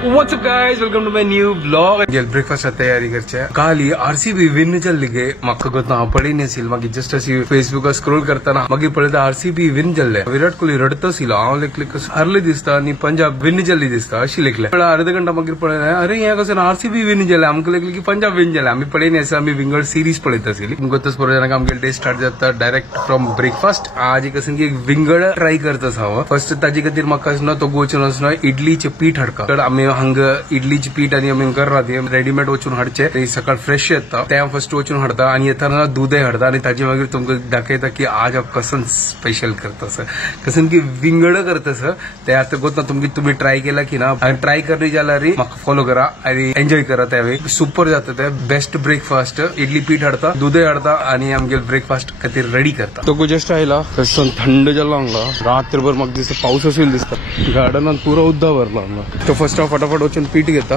What's up guys, welcome to my new vlog. Breakfast तयारी करचे काली RCB win चल्लिगे म्हाका गोतना पळय नासिल मागीर जस्ट अशी फेसबुक स्क्रोल करताना मागीर पळयता आरसीबी विन जाल्ले विराट कोहली रडता आशिल्लो हांव लेखलें हारले दिसता आनी पंजाब विन जाल्ली दिसता अशी लेखलें अर्ध घंटा मागीर पळयलें अरे हें कशें आरसीबी विन जालें आमकां लेखलें की पंजाब विन जालें आमी पळय नासता आमी विंगड सिरीज पळयत आशिल्ली गोतच पळयतना आमगे डे स्टार्ट जाता डायरेक्ट फ्रॉम ब्रेकफास्ट आज एक की एक विंगड ट्राय करता हांव फर्स्ट ताजे खातीर म्हाका आसना तो गोचून आसना इडलीचे पीठ हाडका तर आमी हांगा इडलीची पीठ आणि आमी करता ती रेडीमेड वचून हाडचे सकाळ फ्रेश येता ते फर्स्ट वचून हाडता आणि येताना दूधय हाडता आणि ताजे मागीर तुमकां दाखयता की आज हांव कसन स्पेशल करता सर कसन की विंगड करता सर ते आता गोतना तुम्ही ट्राय केला की ना ट्राय करली जाल्यार म्हाका फॉलो करा आणि एन्जॉय करा त्यावेळी सुपर जाता ते बेस्ट ब्रेकफास्ट इडली पीठ हाडता दूधय हाडता आणि आमगे ब्रेकफास्ट खातीर रेडी करता तो जस्ट आयला कसन थंड जाला हांगा रात्रभर म्हाका दिसता पावस आशिल्लो दिसता गार्डनात पुरो उदक भरला हांगा तो फर्स्ट फटाफट वचून पीठ घेता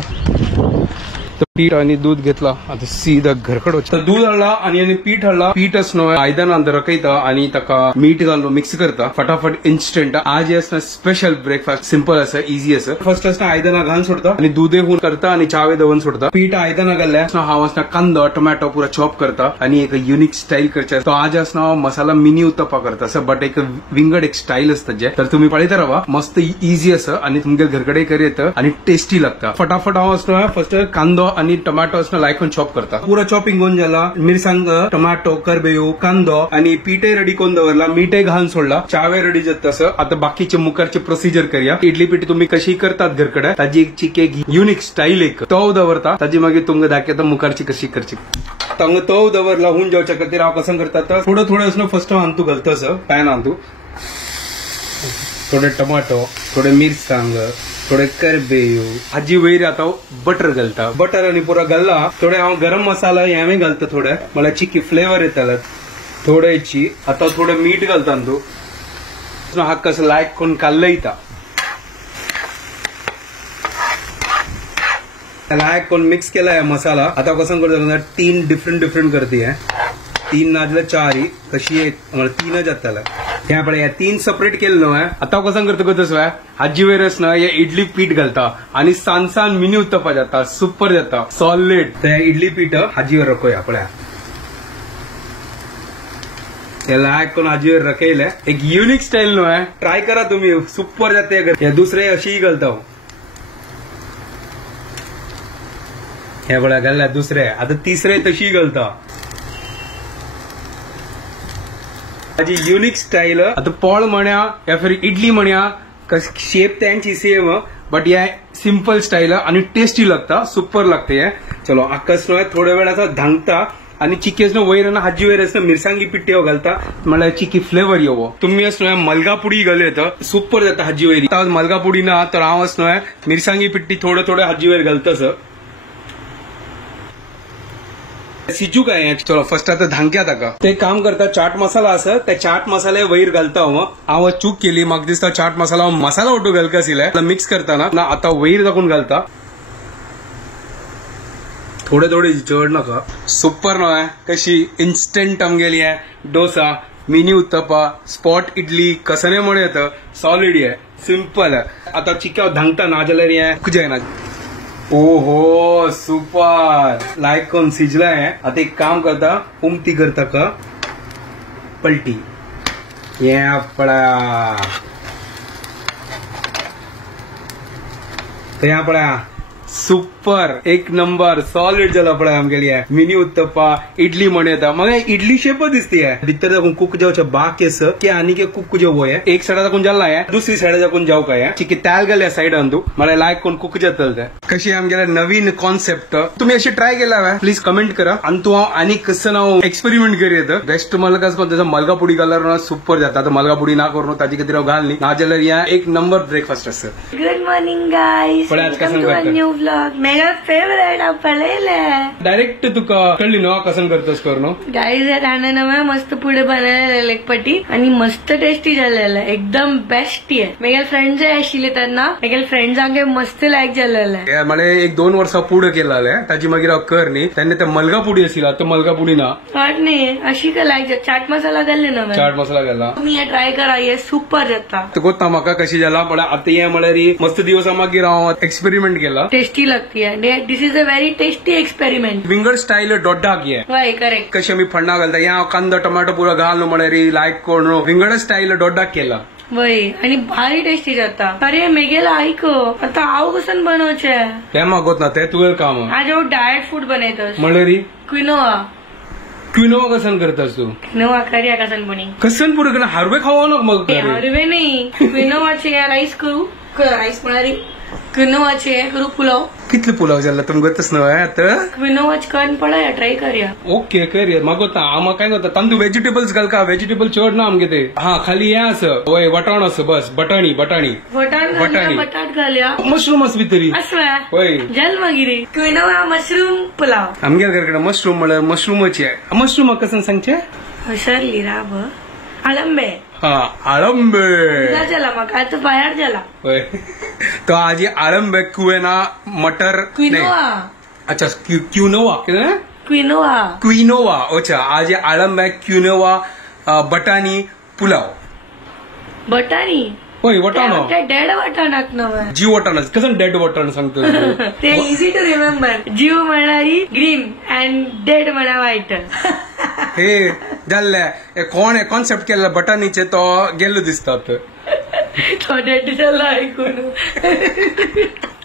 पीठ आणि दूध घेतला आता सीधा घरकडे वचता दूध हाडला आणि पीठ हाडला पीठ असनो आयदनांत रकयता आणि ताका मीठ घालून मिक्स करता फटाफट इन्स्टंट आज असना स्पेशल ब्रेकफास्ट सिंपल आसा इजी आसा फर्स्ट असना आयदना घालून सोडता आणि दूधय होऊन करता आणि चावे दवन सोडता पीठ आयदना घाल्ल्या हांव असना कांदो टोमॅटो पुरा चॉप करता आणि एक युनिक स्टाईल करचे तो आज असना मसाला मिनी उत्तप्पा करता सर बट एक विंगड एक स्टाईल असता जे तर तुम्ही पळयता रावा मस्त इजी आसा आणि तुमगे घरकडे कर येता आणि टेस्टी लागता फटाफट हांव असना फर्स्ट कांदो आणि टोमॅटो असना लायकून चॉप करता पुरा चॉपिंग होऊन जाला मिरसांग टोमॅटो करबेयो कांदो आणि पीठय रेडी करून दवरला मीठय घालून सोडला चावे रेडी जाता तसं आता बाकीचे मुखारचे प्रोसिजर करूया इडली पीठ तुम्ही कशी करतात घरकडे ताजी एक चिक एक युनिक स्टाईल एक तव दवरता ताजी मागीर तुमकां दाखयता मुखारची कशी करची तांग तव दवरला होऊन जावच्या खातीर हांव कसं करता थोडं थोडं असं फर्स्ट हांतू घालता असं पॅन हांतू थोडे टोमॅटो थोडे मिरसांग थोडे करबेयो हाजी वयर आता बटर घालता बटर आणि पुरा घालला थोडे हांव गरम मसाला हें घालता थोडे म्हळ्यार चिकी फ्लेवर येताला थोड्याची आता थोडे मीठ घालता तू हा कसं लायक करून कालयता लायक करून मिक्स केला है मसाला आता कसं करता तीन डिफरंट करते है तीन नाजला चार ही कशी एक तीनच जाताला ह्या पळय तीन सेपरेट केलं न्हू आता कसं करता कसं हाजी वयरस ना हे इडली पीठ घालता आणि सांसान मिनी उत्तप्पा जाता सुपर जाता सॉलिड ते इडली पीठ हाजीवर रखोया पळया लायक करून हाजीवर रखयले एक युनिक स्टाईल न्हू ट्राय करा तुम्ही सुपर जाते हे दुसरे अशी घालता हे पळया घालल्या दुसरे आता तिसरे तशी घालता माझी युनिक स्टाईल आता पोळ म्हणया या फिर इडली म्हणया शेप त्यांची सेम बट या सिंपल स्टाईल आणि टेस्टी लागता सुपर लागते चलो आकस थोड्या वेळाचा धांगता आणि चिकेस वयर हाजी वयर असं मिरसांगी पिट्टी घालता मला चिकी फ्लेवर येवो तुम्ही असं मलगापुडी घालत सुपर जाता हाजी वयरी मलगापुडी ना तर हांव असं मिरसांगी पिट्टी थोडे हाजी वयर घालतस सिजू काय चलो फर्स्ट आता धांक्या ताका ते काम करता चाट मसाला असं त्या चाट मसाले वयर घालता हांव चूक केली म्हाका दिसता चाट मसाला वाटू घालका आशिल्ले मिक्स करताना ना आता वयर दाखवून घालता थोडे जड नका सुपर न्हय कशी इन्स्टंट आमगेली डोसा मिनी उत्तप्पा स्पॉट इडली कसने म्हणे येतं सॉलिड आहे सिंपल आहे आता चिक्या धांगता ना जाल्यार कुछ जायना ओहो सुपर लायक करून शिजलाय आता एक काम करता उमती करता का पलटी या पळा त्या पळा सुपर एक नंबर सॉलिड जाला पळय आमगेली मिनी उत्तप्पा इडली म्हणे येता मग इडली शेप दिसते भितर जाऊन कुक जावचे बाकी असं की आणि कुक जेवो एक साइडा जाऊन जाला दुसरी साइडा जाऊन जाऊ काय चिकी त्याल गेल्या साइडान तू मला लायक कोण कुक जातल ते कशी आमगेल्या नवीन कॉन्सेप्ट तुम्ही अशी ट्राय केला प्लीज कमेंट करा आणि तू आणि कसं नाव एक्सपेरिमेंट करूया बेस्ट मला कसं त्याचा मलगापुडी घालणार सुपर जाता आता मलगापुडी ना करू ताजी खातीर घालनी ना जाल्यार या एक नंबर ब्रेकफास्ट असतं good morning guys welcome to a new blog मेरा फेवरेट आप पळयले डायरेक्ट तुका कळली न्हू कसं करतस कर न्हू गाईज रांदना मस्त पुढे बनवलेले एक पटी आणि मस्त टेस्टी झालेलं एकदम बेस्ट आहे मेगेल फ्रेंड्स आशिल्ले तेन्ना मेगेल फ्रेंड्सांक मस्त लायक झालेलं मला 1-2 वर्सां पुढे केलेले ताजी मागीर हांव कर न्ही तेन्ना ते मलगा पुडी आशिल्ली आता मलगा पुडी ना न्ही अशी का लायक चाट मसाला घाल्ले ना चाट मसाला घाला तुम्ही हे ट्राय करा हे सुपर जाता गोत्ता म्हाका कशी जाला पण आता हे म्हळ्यार मस्त दिवसा मागीर हांव एक्सपेरिमेंट केला टेस्टी लागती this is a very tasty experiment विंगड स्टाईल डोड्डाक ये वय करेक्ट कशी आमी फण्णां घालता या कांदो टमाटो पुरो घाल म्हळ्यार लायक कोण विंगड स्टाईल डोड्डाक केला वय आणि भारी टेस्टी जाता अरे मेगेला ऐक आता हांव कसं बनवचे ते मागोत ना ते तुवें काम आज हांव डायट फूड बनयतस म्हळ्यार क्विनोआ क्विनोवा कसं करतास तू क्विनोआ करूया कसं बनी कसं पुढे केलं हारवे खावा ना मग हरवे नाही क्विनोआचे राईस करू राईस म्हणारी क्विनोआचे करू पुलाव कितले पुलाव जाला तुमकां गोतच न्हू आता क्विनोआच करून पळया ट्राय करूया ओके करूया म्हाका गोता हांव काय करता तांदूळ व्हेजिटेबल्स घाल का व्हेजिटेबल चड ना आमगे ते हा खाली हे आस वय वटाण आस बस बटाणी बटाट घालया मशरूम आस भितरी असं वय जल मागिरी क्विनोआ मशरूम पुलाव आमगे घरकडे मशरूम म्हळ्यार मशरूमच आहे मशरूम कसं सांगचे हुशारली राब आळंबे हा आळंबे झाला म्हाका आता भायर झाला तो आजी आळंबे कुवेना मटर क्विनोआ अच्छा क्युनोवा क्विनोआ अच्छा आजी आळंबे क्युनोवा बटाणी पुलाव बटाणी होय वटाणो डेड वटाणाक नव्हे जीव वटाण कसं डेड वटाण सांगतो ते इझी टू रिमेंबर जीव म्हणणारी ग्रीन अँड डेड म्हणा व्हाईट हे जाल्ले कोण कॉन्सेप्ट केला बटाणीचे तो गेल्लो दिसतात तो डेड झाला ऐकून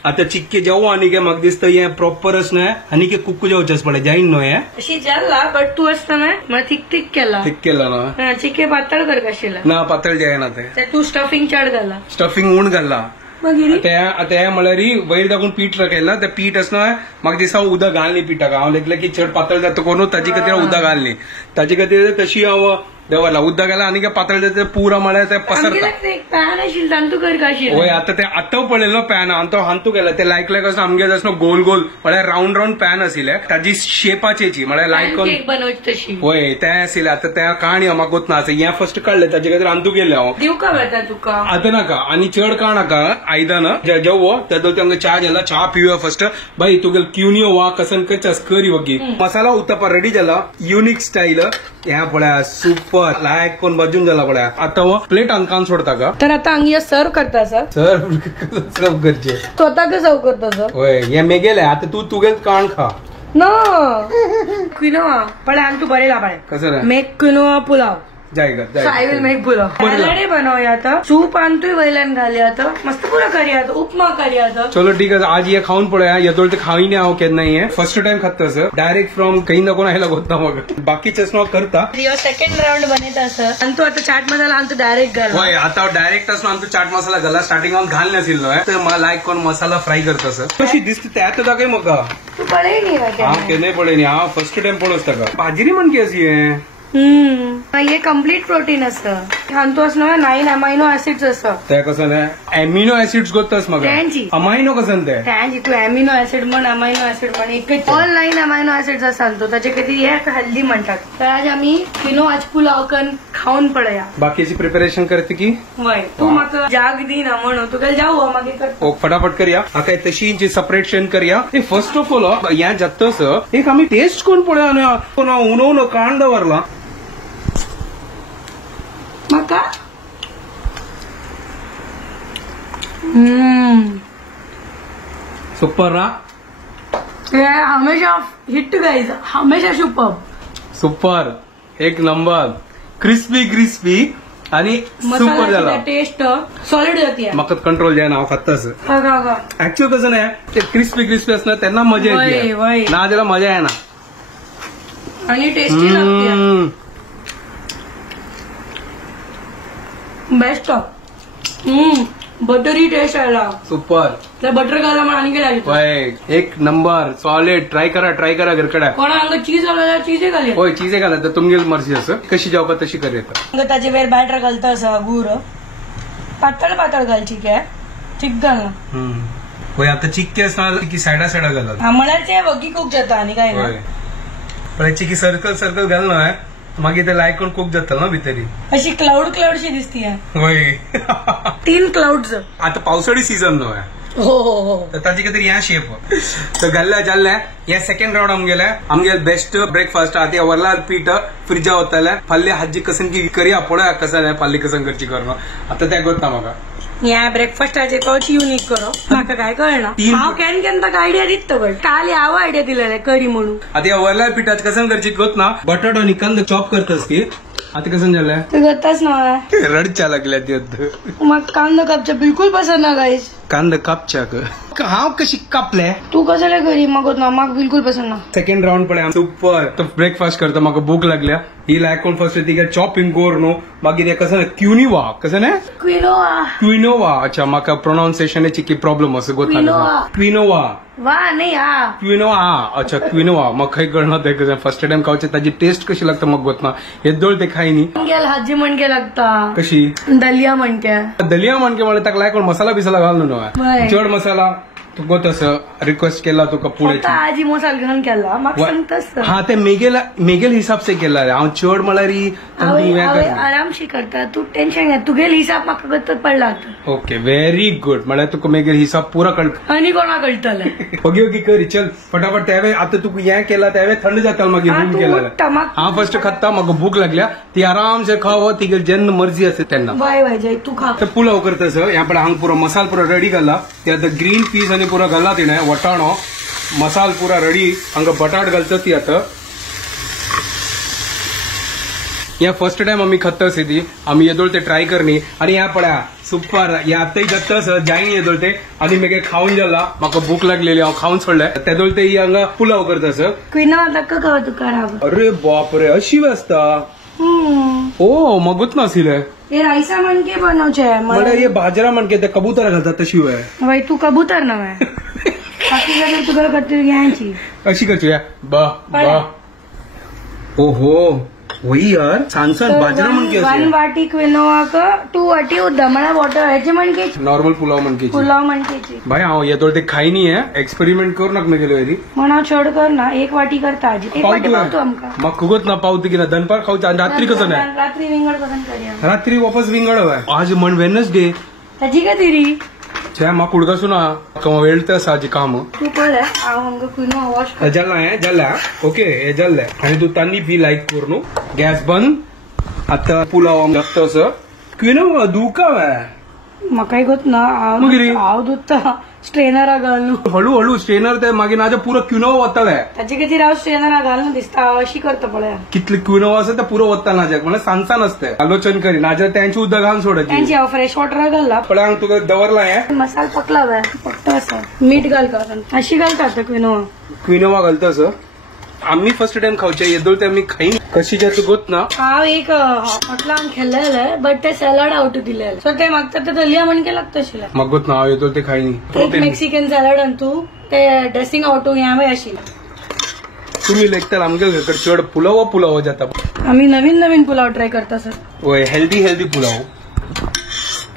आता चिक्के जेवो आनी के म्हाका दिसता हे प्रॉपरच न्हय आनी के कुक्कू जेवचेच पडे जाईन न्हू हे अशी जाला बट तू असता मला थिक केला ठीक केला ना चिके पातळ कर कशीला ना पातळ जायना ते तू स्टफिंग चढ घाला स्टफिंग उण घाल्ला मागीर आता हे म्हळ्यार वयर दाखवून पीठ केला ते पीठ असं म्हाका दिसता उदक घालनी पिठाक हांव लेगले की चड पातळ जाता कोण ताजे खातीर उदक घालनी ताजे खातीर तशी हांव देवाला उदक घाला आनी पातळ जाता पुरा म्हळ्यार ते पसरता पॅन आशिल्लो तांतू कर कशी होय आता ते आतां पळयलें न्हू पॅन हांव तो हांतू केला ते लायक असं आमगे जसं गोल गोल म्हळ्यार राऊंड राऊंड पॅन आशिल्ले ताजी शेपाचेची म्हळ्यार लायक बनवची तशी होय ते आशिल्ले आता त्या काणी म्हाका गोत ना हें फर्स्ट काडलें ताजे खातीर हांतू केलें हांव दिवका वेता तुका आता नाका आनी चड काळ नाका आयदन जेवो तेदो तांकां चा जाला चा पिवया फर्स्ट भाई तुगे क्युनियो वा कसन कचास करी वगी मसाला उत्तप्पा रेडी जाला युनिक स्टाईल ह्या पळया सुपर लायक कोण भाजून जाला पळया आता हो प्लेट कान सोडता का तर आता हांगा सर्व करता सर सर्व करचे स्वतःक सर्व करता सर होय हे मेगेले आता तू तुगे काण खा नो क्विनोआ पळे हांगा तू बरेला पळे कसं मेक क्विनोआ पुलाव जाय I will make pulao salad बनवूया आता सूप आणतोय वयल्यान घालया आता मस्त पुरा करूया आता उपमा करूया आता चलो ठीक आहे आज हे खाऊन पळया येतोळ ते खाई नाही हांव केन्ना हे फर्स्ट टाइम खाता सर डायरेक्ट फ्रॉम काही ना कोण आयला गोत्ता म्हाका बाकीचेच नो करता सेकंड राउंड बनयता सर आणि तू आता चाट मसाला आणतो डायरेक्ट घाल होय आता डायरेक्ट असं आमचं चाट मसाला घाला स्टार्टिंग घाल नाशिल्लो तर मला लायक कोण मसाला फ्राय करता सर कशी दिसते ते आता दाखय म्हाका तू पळय न्ही हांव केन्नाय पळय न्ही हांव फर्स्ट टाइम पळोवच ताका भाजिरी म्हण की अशी हे हे कम्प्लीट प्रोटीन असतं हांतू असं 9 अमायनो ऍसिड्स असतं ते कसं अमिनो ऍसिड्स गोतस म्हाका अमायनो कसं ते तू अमिनो ऍसिड म्हण अमायनो ऍसिड म्हण एकच ऑल 9 अमायनो ऍसिड्स असतात ताचे कधी हे हेल्दी म्हणतात तर आज आम्ही क्विनोआ पुलाव खाऊन पळया बाकीची प्रिपरेशन करते की वय तू म्हाका जाग दी ना म्हणून तुका जाऊ मागीर कर फटाफट करूया काय तशी जी सेपरेशन करूया फर्स्ट ऑफ ऑल या जातस एक आम्ही टेस्ट कोण पळया उनवून कांड दवरला म्हाका सुपर रा हमेशा हिट गाइज हमेशा सुपर एक नंबर क्रिस्पी आणि सुपर झाला टेस्ट सॉलिड जाते म्हाका कंट्रोल जायना हांव खातास ऍक्च्युअल कसं नाही ते क्रिस्पी असणार त्यांना मजा येते ना त्याला मजा येना आणि टेस्टी लागते बेस्ट बटरी टेस्ट आला सुपर तर बटर घाला म्हणून आणि काय एक नंबर सॉलिड ट्राय करा घरकडे कोणा हांगा चीज घाला चीजे घाले होय चीजे घाला तर तुमगे मर्जी असं कशी जेवपा तशी करूया ताचे वेळ बॅटर घालता असा गुर पातळ घालची काय ठीक घाल होय आता चिक्की असणार की सायडा सायडा घालत आम्हाला ते वगी खूप जाता आणि काय ना पण चिक्की सर्कल सर्कल घाल ना मागीर ते लायक करून खूप जाता ना भितरी अशी क्लाउडशी दिसतीये होय 3 क्लाउड्स आता पावसाळी सीझन न्हू हो हो हो तर ताजी कितें ह्या शेप तर घाल्ल्या जाल्ले ह्या सेकंड राउंड आमगेले बेस्ट ब्रेकफास्ट आता वरला पीठ फ्रिजा वताले फाल्ले हाजी कसन की करया पळया कसा फाल्ली कसन करची करणं आता त्या करता म्हाका या ब्रेकफास्टाचे कशी युनिक करो म्हाका काय कळना हांव केन्ना आयडिया दिता बट काल हांव आयडिया दिलेले करी म्हणून आता या वरला पिठाच कसन करची कोत ना बटाटो आणि कंद चॉप करतस की आता कसन झालं तू करताच ना रडच्या लागल्या ती म्हाका कांदा कापच्या बिलकुल पसंद ना गाईस कांदा कापच्या हांव कशी कापले तू कसले करी म्हाका बिलकुल पसंद ना सेकंड राउंड पळय सुपर तो ब्रेकफास्ट करता म्हाका भूक लागल्या ही लायकोन फर्स्ट ती चॉपिंग कोर न्हू मागीर कसं क्युनिवा कसं ने क्विनोवा अच्छा म्हाका प्रोनाउन्सिएशनाची की प्रॉब्लम असं गोता क्विनोवा वा नाही हा क्विनोवा अच्छा क्विनोवा म्हाका खंय कळना ते फर्स्ट टाइम खावचे ताजी टेस्ट कशी लागता म्हाका गोतना हे दोळ ते खायनी हाजी मणके लागता कशी दलिया मणक्या दलिया मणके म्हळ्यार ताका लायकोन मसाला बिसाला घाल न्हू चड मसाला तू गोत असं रिक्वेस्ट केला तुका पुढे आजी मसाला घालून केला म्हाका सांगतास हा ते मेगेल हिसाब से केला हांव चड म्हळ्यार आरामशी करता तू टेन्शन घे तुगेल हिसाब म्हाका करतात पडला ओके व्हेरी गुड म्हळ्यार तुका मेगेल हिसाब पुरा कळटा आनी कोणा कळटले ओके ओके करी चल फटाफट त्यावे आता तुका हें केला त्यावे थंड जाता मागीर रूम केला हांव फर्स्ट खाता म्हाका भूक लागल्या ती आरामसे खाव तिगे जेन्ना मर्जी आसा तेन्ना बाय बाय जय तू खा पुलाव करतस ह्या पळय हांगा पुरो मसाल पुरो रेडी घाला ते आता ग्रीन पीस आनी पुरो घाला तिणे वटाणो मसाल पुरा रेडी हांगा बटाट घालता ती आता या फर्स्ट टाइम आम्ही खतस ती आम्ही येदोळ ते ट्राय करनी आणि ह्या पळया सुपर या आताही जातस जायनी येदोळ ते आनी मेगे खाऊन जाला म्हाका भूक लागलेली हांव खाऊन सोडले तेदोळ ते ही हांगा पुलाव करतस क्विनोआ ताका खाव तुका अरे बाप रे अशी आसता ओ मगूच नासिले हे रायसा मणके बनवचे म्हळ्यार हे बाजरा मणके ते कबुतर घालतात तशी वय वय तू कबूतर नव्हे बाकी सगळे तुका कत्तरी घ्यायची अशी करची बा बा ओहो वही यार सांसन बाजरा मणके 1 वाटी क्विनोआ का 2 वाटी उद्दा म्हणा वॉटर ह्याचे मणके नॉर्मल पुलाव मणके पुलाव मणकेची भाई हांव येदोळ ते खायनी आहे एक्सपेरिमेंट करू नका गेलो वेरी म्हणा चड कर ना 1 वाटी करता आजी 1 वाटी पावतो आमका म्हाका खगोत ना पावती की ना दनपार खावचा आणि रात्री कसं नाही रात्री विंगड कसं करूया रात्री वापस विंगड हवाय आज म्हण वेनसडे ताजी का तिरी छे म्हाका उडकासून वेळ तर आसा काम तू पळय हांव हांगा क्विनोआ वॉश कर जाला हे जाला ओके हे जाल्ले आणि तू तांनी बी लायक कर न्हू गॅस बंद आता पुलाव लागतस क्विनोआ दुका म्हाकाय गोत ना हांव दुत्ता स्ट्रेनरा घालून हळू हळू स्ट्रेनर ते मागीर नाजा पुरो क्विनोआ वताले ताचे किती हांव स्ट्रेनरा घालून दिसता हांव अशी करता पळय कितले क्विनोआ आसा ते पुरो वता नाज्याक म्हणजे सांसान असते आलोचन करी नाजा त्यांची उदक घालून सोडायची त्यांची हांव फ्रेश वॉटर घालला पण हांव तुका दवरला हे मसाला पकला वय फक्त असं मीठ घाल का अशी घालता क्विनोआ घालतस आम्ही फर्स्ट टाइम खावचे येदोळ ते आम्ही खाईन कशी जात गोत ना हांव एक हॉटलान खेळलेले बट ते सॅलड आवट दिलेले सो ते मागता ते दलिया मणके लागता आशिल्ले म्हाका गोत ना हांव येदोळ ते खायनी एक मेक्सिकन सॅलड आणि तू ते ड्रेसिंग आवटू ह्या आशिल्ले तुम्ही लेखता आमगे घरकडे चड पुलाव जाता आम्ही नवीन नवीन पुलाव ट्राय करता सर होय हेल्दी पुलाव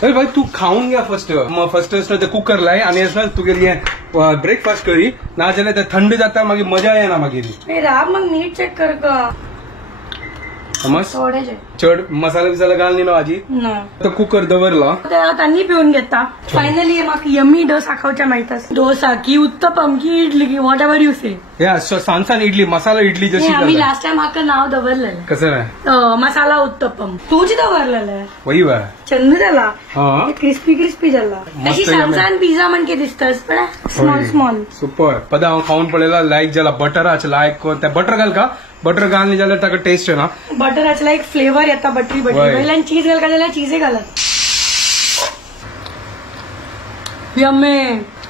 अरे भाई तू खाऊन घ्या फर्स्ट फर्स्ट ते कुकर लाय आणि तुगे ब्रेकफास्ट करी ना जाल्यार ते थंड जाता मागीर मजा येना मागीर राब मग मीठ चेक कर का समज थोडे चड मसाला बिसाला घाल न्हू आजी तो कुकर दवरला तांनी पिऊन घेता फायनली म्हाका यम्मी डोसा खावच्या मेळटा डोसा की उत्तपम की इडली की वॉट एव्हर यू से सांसान इडली मसाला इडली जशी आम्ही लास्ट टाइम म्हाका नाव दवरलेलं कसं नाही मसाला उत्तपम तूच दवरलेलं वही वा चंद जाला क्रिस्पी जाला अशी सांसान पिझ्झा म्हणके दिसतास पण स्मॉल स्मॉल सुपर पदा हांव खाऊन पळयला लायक जाला बटराचे लायक त्या बटर घाल का बटर घालनी जाल्यार ताका टेस्ट येना बटराचला एक फ्लेवर येता बटरी वयल्यान चीज घाल का जाल्यार चीजे घालत यम्मे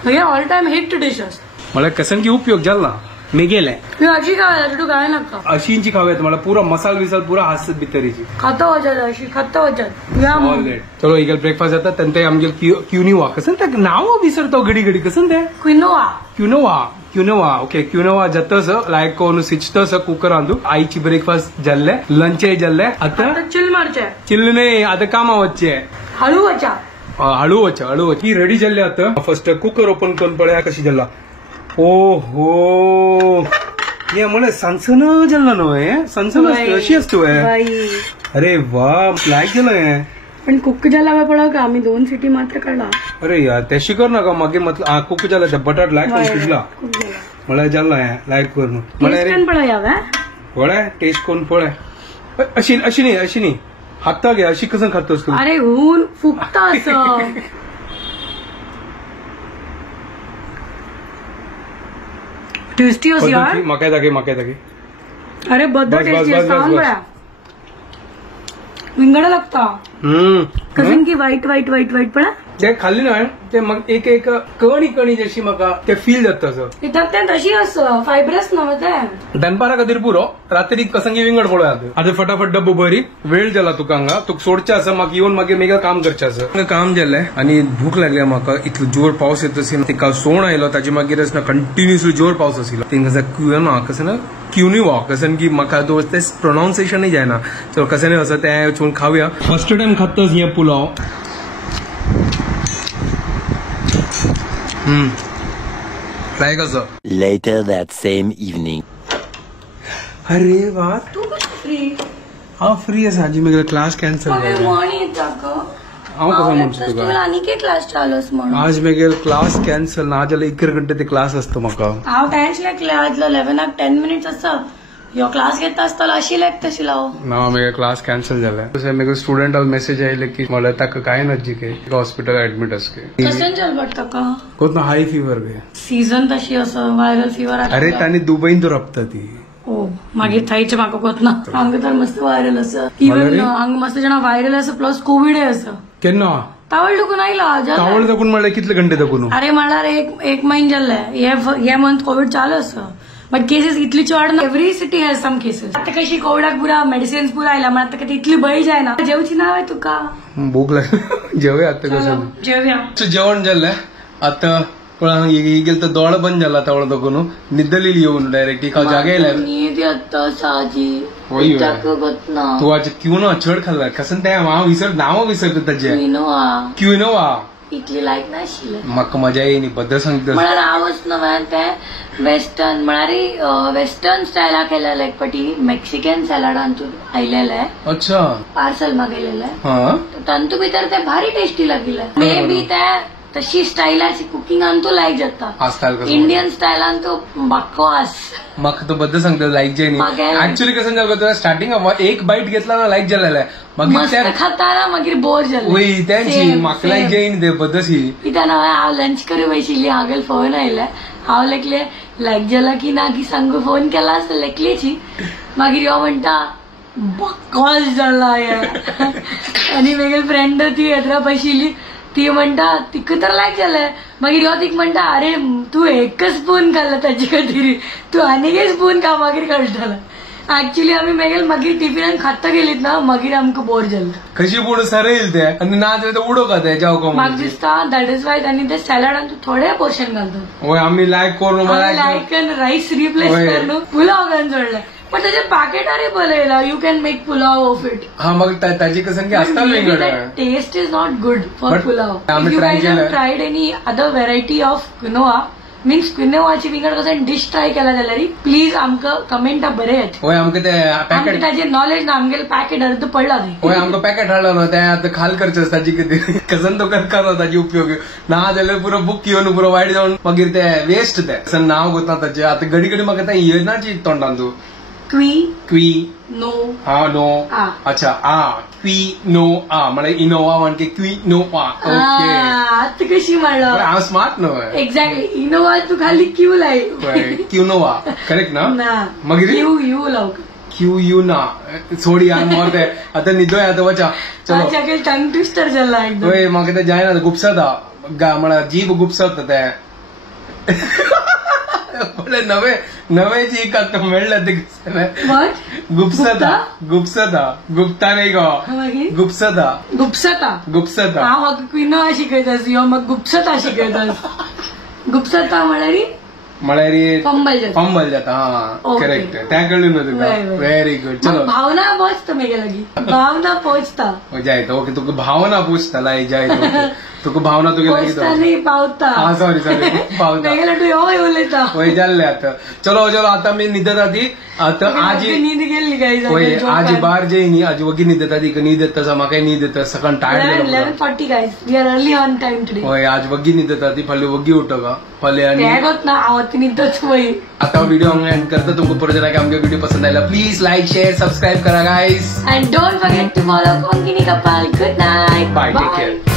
हे ऑल टाइम हिट डिशेस म्हळ्यार कसन की उपयोग जाला मेगेले अशी खावायला तू काय नका अशींची खाव्यात म्हळ्यार पुरा मसाल बिसाल पुरा हासत भितरीची खाता वचत अशी खाता वचत चलो इगल ब्रेकफास्ट जाता तेन्ना आमगे क्युनिवा कसन ते नांव विसरतो घडी घडी कसन ते क्युनोआ ओके क्युनोआ जातस लायक कोण सिचतस कुकर आंदू आईची ब्रेकफास्ट जाल्ले लंच जाल्ले आता चिल मारचे चिल्ल नाही आता कामा वच्चे हळू वचा हळू वच ही रेडी जाल्ली आता फर्स्ट कुकर ओपन करून पळया कशी जाल्ला ओहो ये म्हणे सनसन जाल्ला न्हय सनसन अशी असतो अरे वा लायक गेलं हे पण कुक जाला पडो का आम्ही 2 सिटी मात्र काढला अरे यार ते शिकर नाका मागे मतलब कुक जाला बटाट लायक शिजला मला जाल्ला हे लायक करून मला पळया पळय टेस्ट करून पळय अशी नाही हाता घे अशी कसं खातोस तू अरे ऊन फुकता असं टेस्टी होती यार मकाय दागे अरे बद्दल टेस्टी आहे सांग बळा विंगडा लागता कसं की वाईट पडा ते खाल्ली ना ते मग एक कणी जशी म्हाका ते फील जाता असं तशी असं फायब्रस नव्हतं दनपारा खातीर पुरो रात्री कसंगी विंगड पळोवया आता फटाफट डब्बो बरी वेळ जाला तुका हांगा तुका सोडचें आसा म्हाका येवन मागीर मेगा काम करचें आसा काम जालें आनी भूक लागल्या म्हाका इतलो जोर पावस येत आशिल्लो तिका सोण आयलो ताचे मागीर कंटिन्युअसली जोर पावस आशिल्लो थिंगा कसं ना क्युनिवा कसं की म्हाका ते प्रोनाउन्सिएशनय जायना सो कसं असं तें वचून खावया फर्स्ट टायम खातास हे पुलाव लायक असं Later that same evening. अरे वा तू फ्री हांव फ्री आसा हाजी म्हगे क्लास कॅन्सल म्हण येता हांव कसो म्हणटा तुका आनीक क्लास चालूस म्हणून आज मेगे क्लास कॅन्सल ना जाल्यार 1 घंटे ते क्लास असतो म्हाका हांव टेंशले क्लास 11 10 मिनिट्स आसा ह्यो क्लास घेता आसतलो आशिल्ले तशी लाव ना मेगे क्लास कॅन्सल जालें मेगे स्टुडंट मेसेज आयले की मला ताका काय नजिके हॉस्पिटल एडमिट असके कशें चलपट ताका कोण हाय फीवर गे सीझन तशी असं व्हायरल फीवर अरे तांणी दुबईन तो रपता ती ओ मागीर थंयचे म्हाका कोतना हांगा तर मस्त व्हायरल आसा इवन हांगा मस्त जाणां व्हायरल आसा प्लस कोविडय आसा केन्ना तावळ दुखून आयला तावळ दाखून म्हणल्यार कितले घंटे दाखून अरे म्हणल्यार एक महिने जाल्ले हे मंथ कोविड चालू आसा बट केसेस इतली चड ना every city has some cases आता कशी कोविडाक पुरा मेडिसिन्स पुरा आयला म्हणून आता इतली बळी जायना जेवची नाव आहे तुका भूक लागली जेवया आता कसं जेवया जेवण जाल्लें आता गेल तर दोळ बंद जाला तावळ दाखून निद्दली येऊन डायरेक्ट एका जागे न्हीद येता साजी तू आज क्यूनो चड खाल्ला कसं ते हांव नांव विसरता ताजे क्युनोवा इतली लायक नाशिल्लें म्हाका मजा येयनी बद्दल सांगता म्हळ्यार हांवच न्हय ते वेस्टर्न म्हळ्यार वेस्टर्न स्टायला केलेले लायक पटी मेक्सिकन सॅलडांतून आयलेले अच्छा पार्सल मागयलेले तांतू भितर ते भारी टेस्टी लागिल्ले मे बी ते तशी स्टायलाची कुकिंगान तू लायक जाता इंडियन स्टायलान तू बकवास म्हाका तो बद्दल सांगता लायक जायनी ऍक्च्युअली कसं जालें स्टार्टिंग एक बाईट घेतला ना लायक जालेले मागीर खाताना मागीर बोर जालें वय त्यांची म्हाका लायक जायनी ते बद्दलशी कित्याक हांव लंच करूं वयशिल्ली हांवें फोन आयले हांव लेकले लायक जाला की ना की सांगू फोन केला आसता लेकलेची मागीर ह्यो म्हणटा बकवास जाला आनी म्हगे फ्रेंड ती येद्रा बशिल्ली ती म्हणटा तिका तर लायक जालें मागीर ह्यो तिका म्हणटा अरे तू एकच स्पून खाल्ला ताचे खातीर तू आनीक एक स्पून खा मागीर कळटलें ऍक्च्युअली आम्ही मागीर टिफिनान खाता गेलीत ना मागीर आमकां बोर जालें कशी पूण सर येईल ते आनी ना जाल्यार ते उडो खाता जेवको म्हाका दिसता दॅट इज वाय तांणी ते सॅलडान थोडे पोर्शन घालतात होय आमी लायक करून लायक रायस रिप्लेस करून पुलाव घालून जोडले पण त्याचे पॅकेटारे बरयला you can make pulao of it हा मग ताजी कसं की आसता वेगळं taste is not good for pulao tried any other variety of quinoa means क्विनोआची विंगड कसं डिश ट्राय केला जाल्यार प्लीज आमकां कमेंटा बरे येत होय आमकां ते पॅकेट ताजे नॉलेज ना आमगेले पॅकेट अर्द पडला होय आमकां पॅकेट हाडलो न्हू ते आतां खाल करचे आसता ताजी कितें कसं तो करता ताजी उपयोग ना जाल्यार पुरो बुक घेवन पुरो वायट जावन मागीर ते वेस्ट ते नांव गोता ताचें आतां घडी घडी म्हाका तें येनाची तोंडान तूं क्वी नो हा नो अच्छा क्वी नो म्हणजे इनोवा म्हणजे क्वी नो ओके आता कशी म्हणलं हांव स्मार्ट न्हू एक्झॅक्टली इनोवा तू खाली क्यू लाय क्यूनोवा करेक्ट ना मागीर यू लाव क्यू यू ना सोडी यार मोरते आता न्हिदोय आता वचा चलो टंग ट्विस्टर जाला एकदम होय म्हाका ते जायना गुपसता म्हळ्यार जीभ गुपसता ते नवे नवे जी का मेळ्ळें ते गुपसता गुप्ता नाही गो गुपसता हांव क्विनोआ शिकयता यो म्हाका गुपसता शिकयता गुपसता म्हळ्यार मळ्यारी पंबल जाता. पंबल जाता हा Okay. करेक्ट त्या कळलं ना तुका Right, right. व्हेरी गुड चलो भावना पोचता मी गेला की भावना पोचता जायत ओके तुका भावना पूछताला जायत तुका भावना तुगे पोचता नाही पावता हा सॉरी सॉरी भावना गेला तू एवढं उलयता होय जाल्ले आता चलो चलो आता मी निदत आधी आता आजी नींद गेली काही होय आजी बाहेर जाईनी आजी वगी निदत आधी नीद येता जमा काही नीद येतं सकाळ tired 11:40 guys. We are early on time today. होय आज वगी निदत आधी फाले वगी उठो का फाले आणि टॅग होत ना आवती निघतच वय आता व्हिडिओ एंड करता तुमको परत जरा आमका व्हिडिओ पसंद आला प्लीज लाईक शेअर सबस्क्राईब करा guys and don't forget to follow Konkini Kapal. Good night. Bye take care